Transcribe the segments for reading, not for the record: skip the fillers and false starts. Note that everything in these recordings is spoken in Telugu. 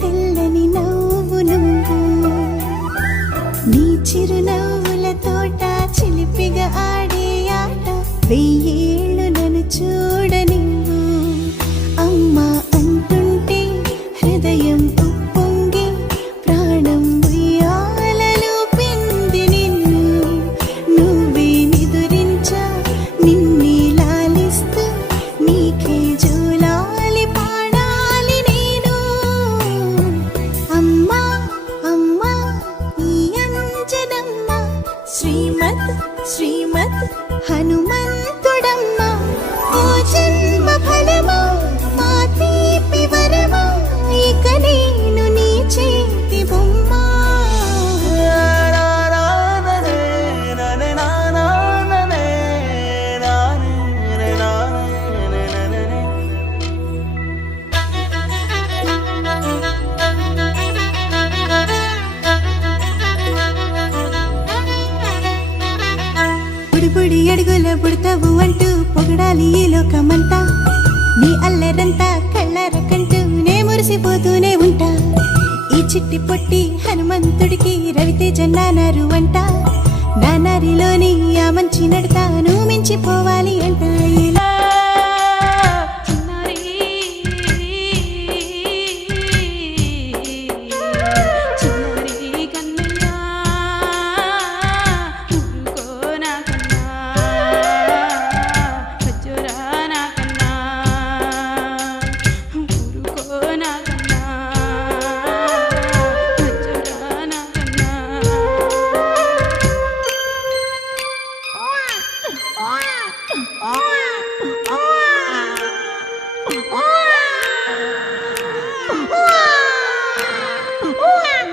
తెల్లని నవ్వు నువ్వు నీ చిరునవ్వుల తోట చిలిపిగా ఆడే ఆట వెయ్యేళ్ళు నన్ను చూడనివ్వు అమ్మా అంటుంటే హృదయం ఉప్పొంగి ప్రాణం ఉయ్యాలలో పిండి నిన్ను నువ్వే నిదురించా నిన్నే లాలిస్తూ నీకే జోలాలి పాడాలి నేను అమ్మా అమ్మా ఈ అంజనమ్మ శ్రీమత్ శ్రీమత్ హనుమంతుడమ్మ ఓ జన్మ ఫలమా మా తీపి వరమా ఇక నేను నీ చేతి బొమ్మ బుడిబుడి అడుగుల బుడతావు అంటూ పొగడాలి ఈ లోకమంతా నీ అల్లరంతా కళ్ళారకంటూ నే మురిసిపోతూనే ఉంటా ఈ చిట్టి పొట్టి హనుమంతుడికి రవితేజ నానారు అంట నానారిలోని ఆ మంచి నడతాను మించిపోవాలి అంట ఇలా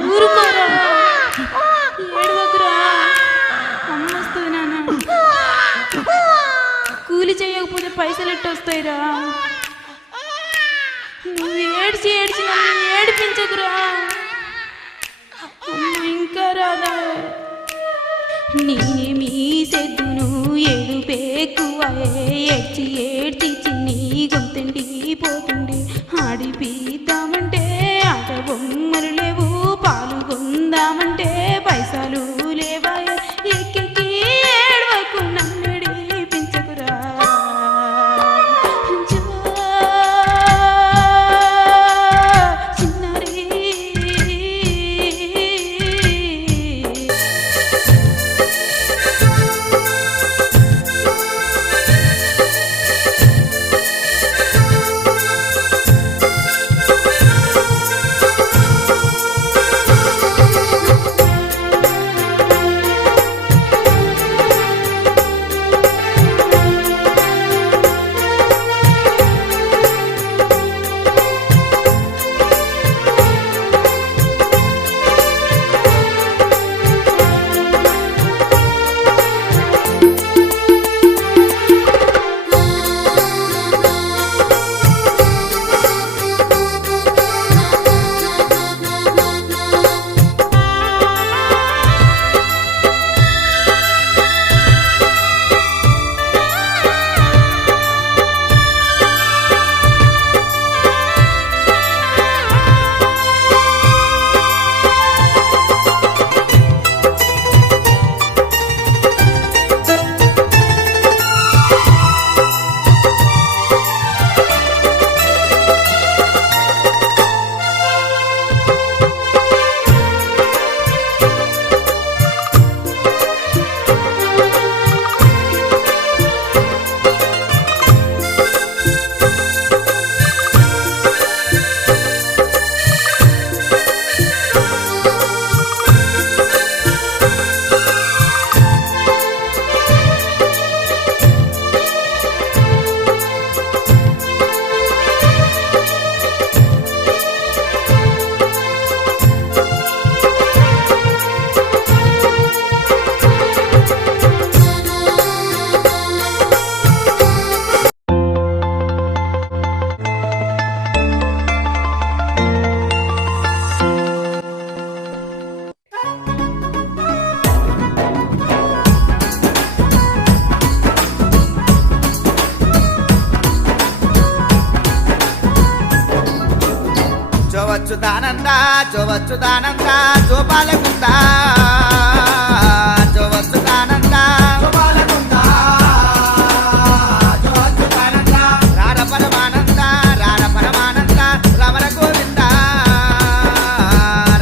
ఊరుకోరా ఏడవకురా అమ్మ వస్తుంది నాన్న కూలి చేయకపోతే పైసలు ఎట్టు వస్తాయిరా నువ్వు ఏడ్చి ఏడ్చి నన్ను ఏడిపించకురా అమ్మ ఇంకా రాదా నేనేమీ సెద్దును ఏడుపేక్కువే ఏడ్చి ఏడ్చి చిన్ని గొంతండి పోతుండే ఆడిపిద్దామంటే ఆట బొమ్మలు లేవు పాల్గొందామంటే పైసలు లేవా ఎక్కెక్కి ఏడవకు నన్నడిపించకురా చిన్నారి జోవచ్చుదానంద జోవచ్చుదానంద జోపాలకుంద జోవచ్చుదానంద రార పరమానంద రార పరమానంద రమణ గోవింద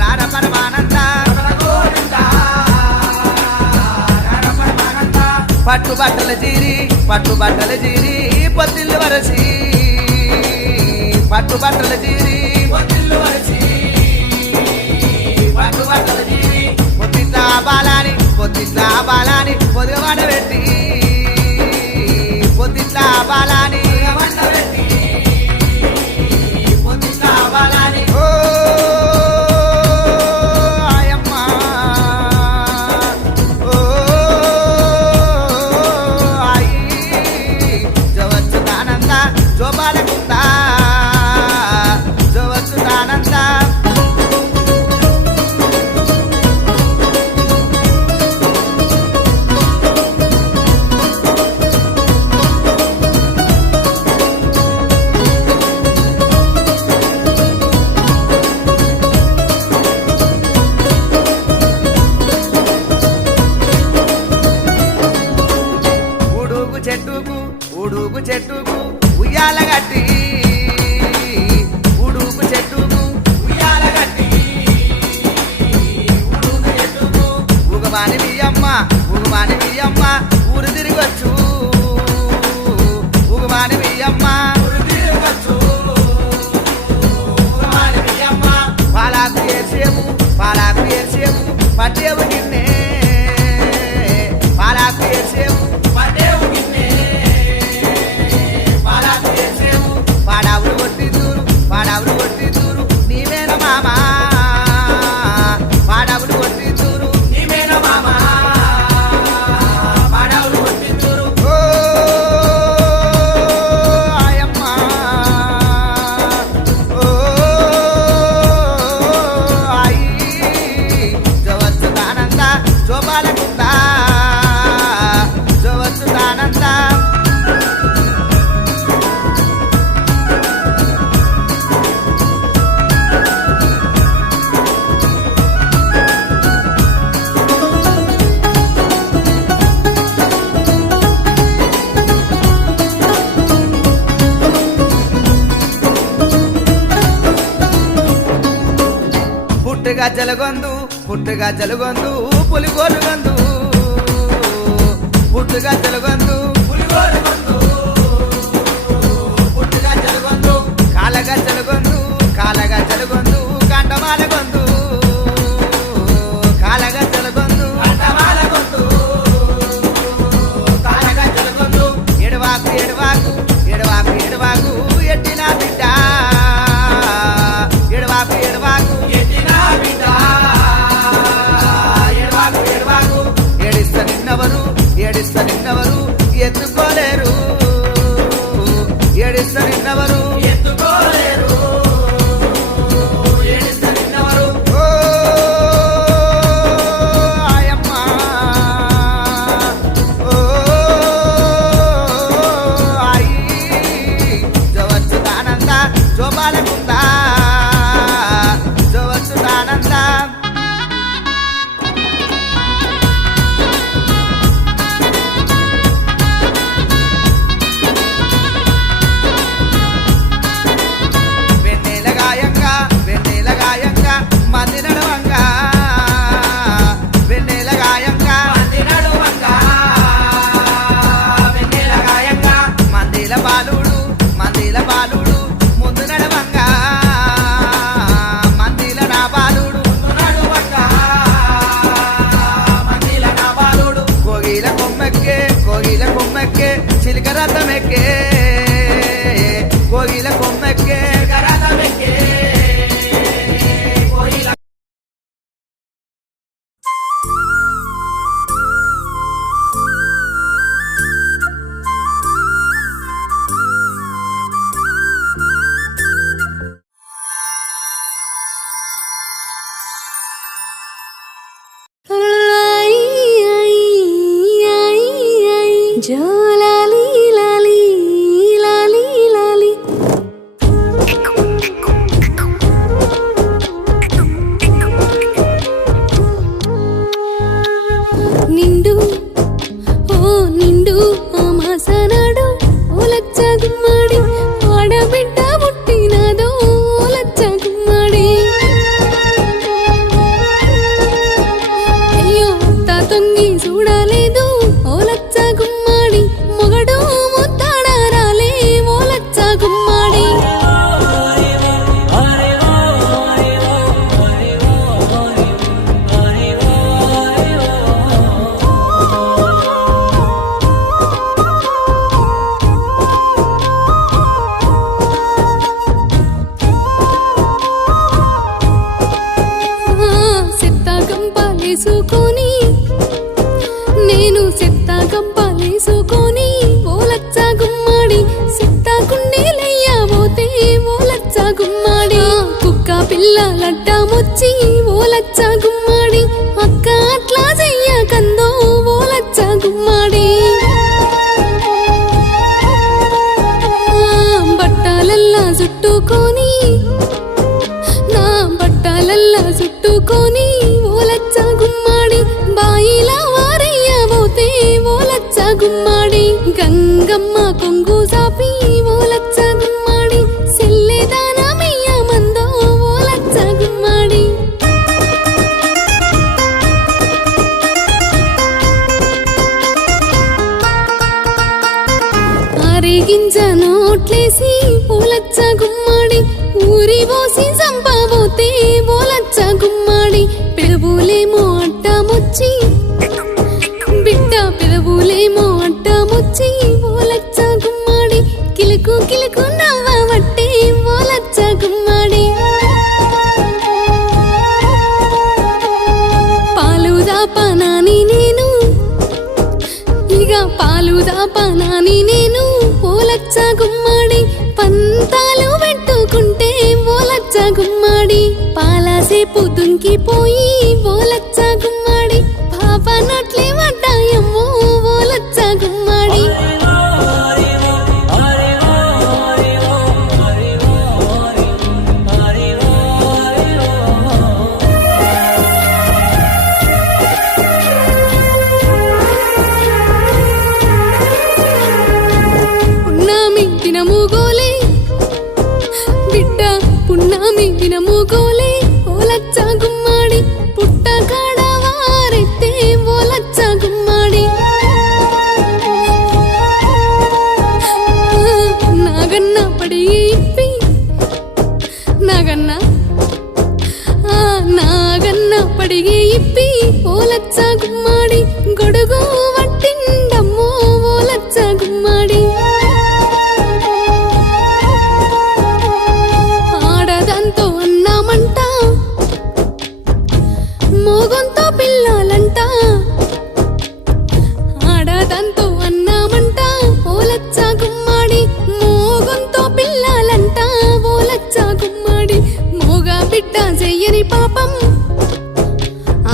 రార పరమానంద పట్టుబట్టల జీరి పట్టుబట్టల జీరి పొత్తిల్లు వరసి పట్టుబట్టల జీరి పట్టుబట్టల జీరి పొత్తిట్లా బాలాని పొత్తిట్లా బాలాని పొదిగవాడ పెట్టి పొత్తిట్లా బాలాని పొత్తిట్లా బాలాని ఓ ఆయమ్మ ఓ ఆయి జోవచ్చుదానంద జోపాలకుంద జోవచ్చుదానంద ఉడుగు చెట్టుకు ఉయ్యాల గట్టి ఉడుగు చెట్టుకు ఉయ్యాల గట్టి ఉడుగు చెట్టుకు ఉగమాని బియ్యమ్మ ఊరు తిరిగొచ్చు ఉగమాని బియ్యమ్మ పాలాకు ఏసేము పట్టేవు గిన్నె పాలాకు ఏసేము పట్టేవు గిన్నె పాడావులు కొట్టి దూరు నీవేన మామా పాడావులు కొట్టి దూరు నీవేన మామా పాడావులు కొట్టి దూరు ఓ ఆయమ్మ ఓ ఆయి జోవచ్చుదానంద జోపాలకుంద జోవచ్చుదానంద పుట్టుగా జలగొందు పులిగోరు గందు పుట్టుగా జలగొందు పుట్టుగా జలగొందు కాలగా జలగొందు కంటమాల గొందు కాలగా జలగొందు కాలగా జలగొందు ఎడవాకు ఎట్టిన బిడ్డ ఎడవాకు చుట్టుకొని నా బట్టలల్లా చుట్టుకొని ఓలచ్చ గుమ్మాడి బాయిలా వారయ్యబోతే ఓలచ్చ గుమ్మాడి గంగమ్మ కొంగు సాపి ఓలచ్చ గుమ్మాడి సెల్లెదానమయ్య మందో ఓలచ్చ గుమ్మాడి అరిగింజ నోట్లేసి ఓలచ్చ గుమ్మాడి ఊరి పోసి సంపాబోతే ఓలచ్చ గుమ్మాడి పెదవులేమో అడ్డమొచ్చి బిడ్డ పెదవులేమో అడ్డమొచ్చి ఓలచ్చ గుమ్మాడి కిలుకు కిలుకు నవ్వబట్టే ఓలచ్చ గుమ్మాడి పాలు దాపనాని నేను ఇక పాలు దాపనాని నేను ఓలచ్చ గుమ్మాడి పంతాలు పెట్టుకుంటే ఓలచ్చ గుమ్మాడి పాలసేపు దుంకిపోయి ఓలచ్చ గుమ్మాడి పాప నట్లే వడ్డాయమ్మో ఓలచ్చ గుమ్మాడి పున్నామి దినము గోలే బిడ్డ పున్నామి దినము గోలే ఓలచ్చ గుమ్మాడి పుట్ట కాడ వారెత్తే ఓలచ్చ గుమ్మాడి నాగన్న పడి ఇప్పి నాగన్న నాగన్న పడిగి ఇప్పి ఓలచ్చ గుమ్మాడి గొడుగు వట్టిండమ్మో ఓలచ్చ గుమ్మాడి ఆడదంతో అన్నామంట మోగంతో పిల్లలంట ఆడదంతో అన్నామంట ఓలచ్చ గుమ్మాడి మోగంతో పిల్లలంట ఓలచ్చ గుమ్మాడి మోగా బిడ్డ చెయ్యని పాపం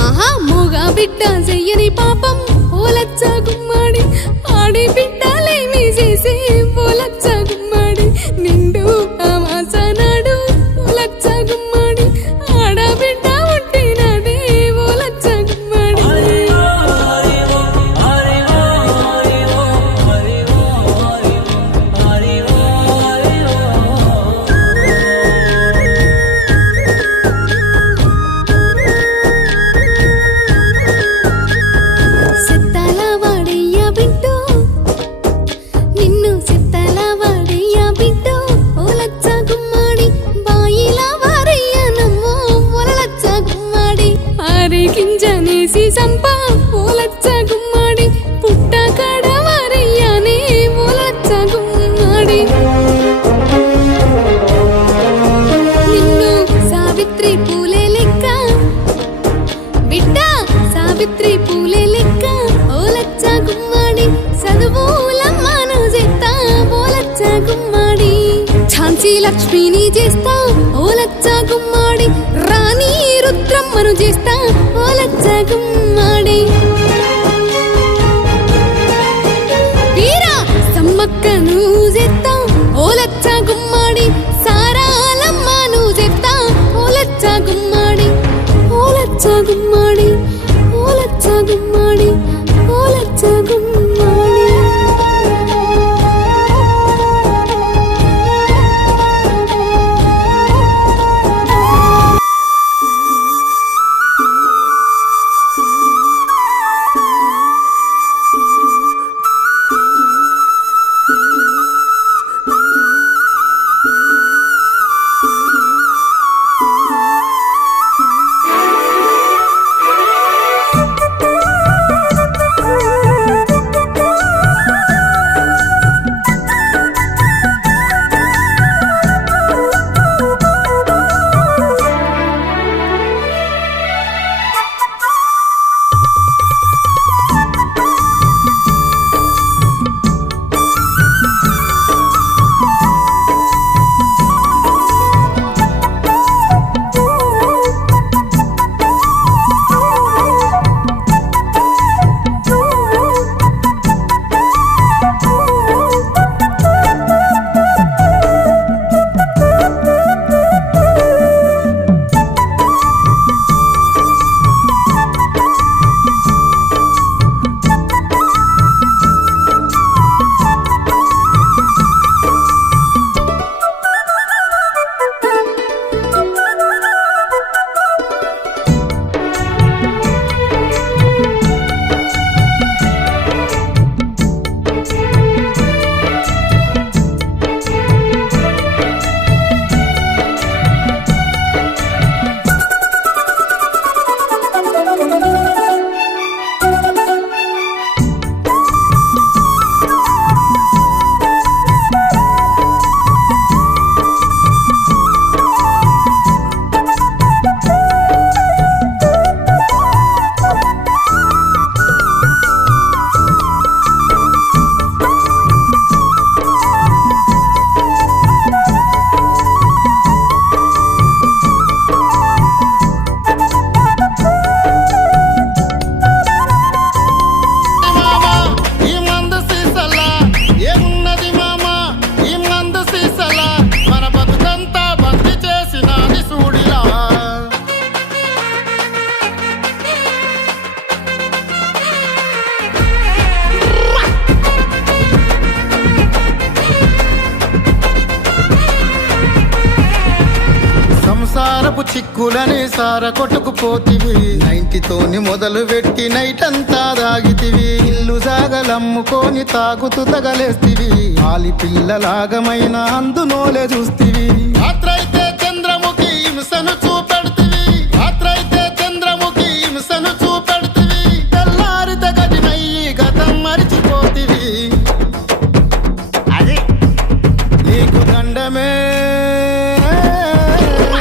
ఆహా మోగా బిడ్డ చెయ్యని పాపం ఓలచ్చ గుమ్మాడి ఆడి బిడ్డలేమి చేసే ఓలచ్చ గుమ్మాడి నిండు అమాసనాడు ఓలచ్చ గుమ్మాడి ఆడబిడ్డ పుట్టినదే ఓలచ్చ గుమ్మాడి సెత్తల వాడయ్య బిడ్డో నిన్ను సెత్తల వాడయ్య బిడ్డో ఓలచ్చ గుమ్మాడి బాయిలా వారయ్య నమ్మో ఓలచ్చ గుమ్మాడి ఆరి గింజనేసి సంప ఓలచ్చ గుమ్మాడి పుట్ట కాడ వారయ్యనే ఓలచ్చ గుమ్మాడి నిన్ను సావిత్రి పూలే లెక్క బిడ్డ సావిత్రి పూలే లెక్క ఓలచ్చ గుమ్మాడి చదువులమ్మను చేస్తా ఓలచ్చ గుమ్మాడి ఝాన్సీ లక్ష్మిని చేస్తా ఓలచ్చ గుమ్మాడి రాణి రుద్రమ్మను చేస్తా ఓలచ్చ గుమ్మాడి వీరా సమ్మక్కను చేస్తా ఓలచ్చ గుమ్మాడి సారాలమ్మను చేస్తా ఓలచ్చ గుమ్మాడి ఓలచ్చ గుమ్మాడి ఓలచ్చ గుమ్మాడి ఓలచ్చ గుమ్మాడి కిక్కులని సార కొట్టుకుపోతివి 90తోని మొదలు పెట్టి నైట్ అంతా దాగితివి ఇల్లు జాగలమ్ముకొని తాగుతూ తగలేస్తివి ఆలి పిల్లలాగమైన అందునోలే చూస్తివి రాత్రైతే చంద్రముఖి హింసను చూపెడుతివి రాత్రైతే చంద్రముఖి హింసను చూపెడుతివి తెల్లారిత గదినయ్యి గతం మరిచిపోతివి అది నీకు దండమే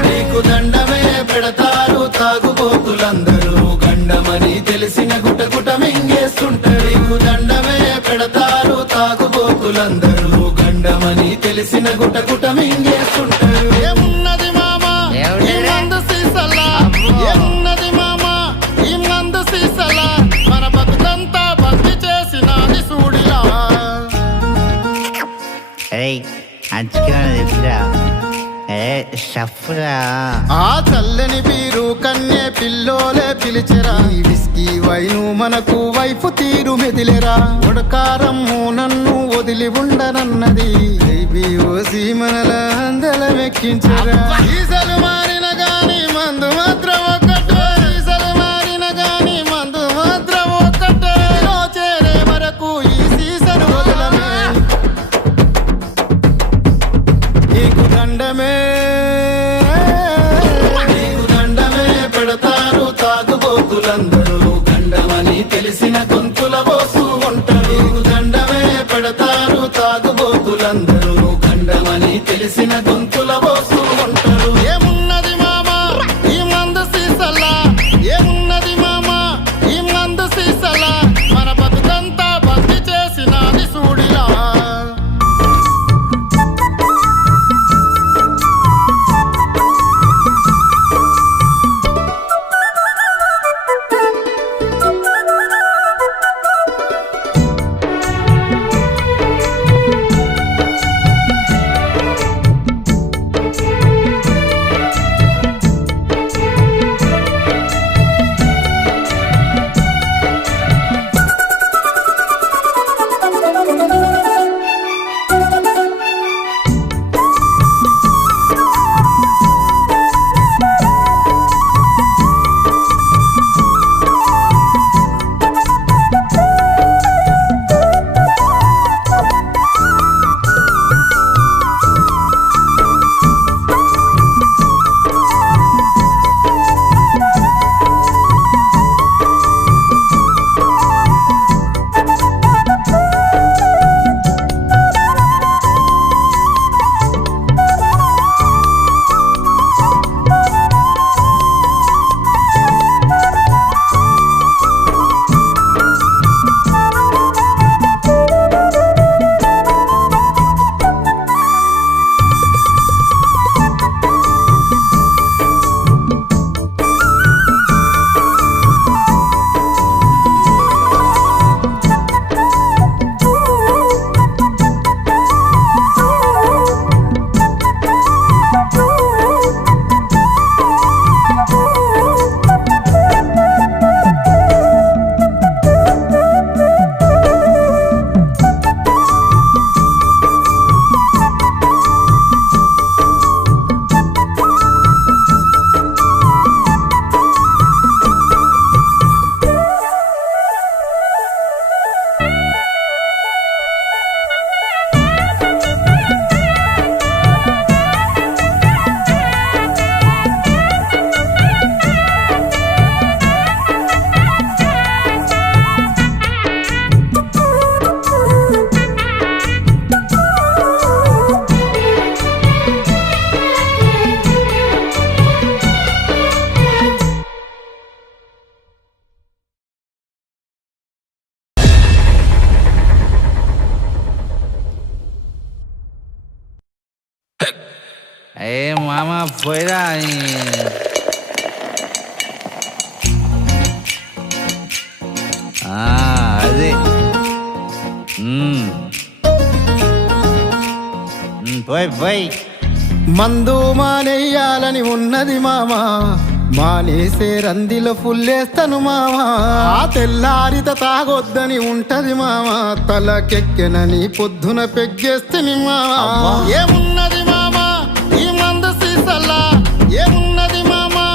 నీకు దండమే పెడతారు తాగుబోతులందరూ గండమని తెలిసిన గుటగుట మింగేస్తుంటారు నీకు దండమే పెడతారు తాగుబోతులందరూ గండమని తెలిసిన గుటగుట మింగేస్తుంటారు ఏమున్నది మామా ఈ మందు సీసలా ఏమున్నది మామా ఈ మందు సీసలా మన బతుకంతా బంది చేసినది సూడిలా ఏయ్ అంచుకున్నా చెప్పురా షఫ్రా ఆ చల్లని బీరు కన్నే పిల్లోలే పిలిచెరా ఈ విస్కీ వైను మనకు వైఫ్ తీరు మెదిలెరా ఉడకారమ్ము నన్ను వదిలి ఉండనన్నది ఓసి మనల అందలమెక్కించరా ఈసలు మారిన గాని మందు మాత్రం ఒక్కటే ఈసలు మారిన గాని మందు మాత్రం ఒక్కటే చేరే వరకు ఈ సీసను వదలమే నీకు దండమే నీకు దండమే పెడతారు తాగుబోతులందరూ గండమని తెలిసిన గొంతుల పోసు ఉంటారు నీకు దండమే పెడతారు తాగుబోతులందరూ గండమని తెలిసిన గొంతుల పోసు ఉంటారు ఏమున్నది మామా ఈ మందు సీసలా ఏమున్నది మామా ఈ మందు సీసలా మన బతుకంతా బంది చేసినది సూడిలా ఏ మామ పోయిరా అదే పోయి పోయి మందు మానేయాలని ఉన్నది మామా మానేసే రందిలో ఫుల్లేస్తాను మామా ఆ తెల్లారిత తాగొద్దని ఉంటది మామా తలకెక్కెనని పొద్దున పెగ్గేస్తని మామా ఏమున్నది మామా ఈ మందు సీసల్లా ఏమున్నది మామా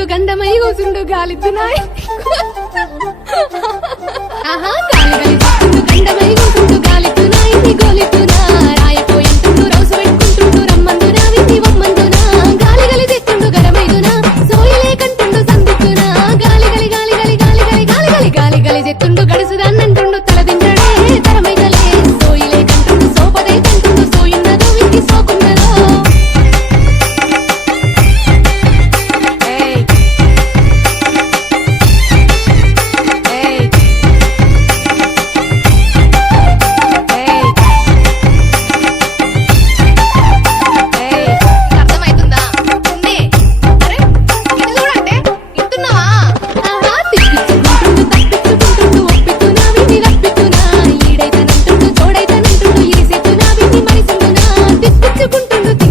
చూస్తుండు గండమై కూసుండు గాలిద్దునాయ్ ఆహా గాలి గాలి చూస్తుండు గండమై కూసుండు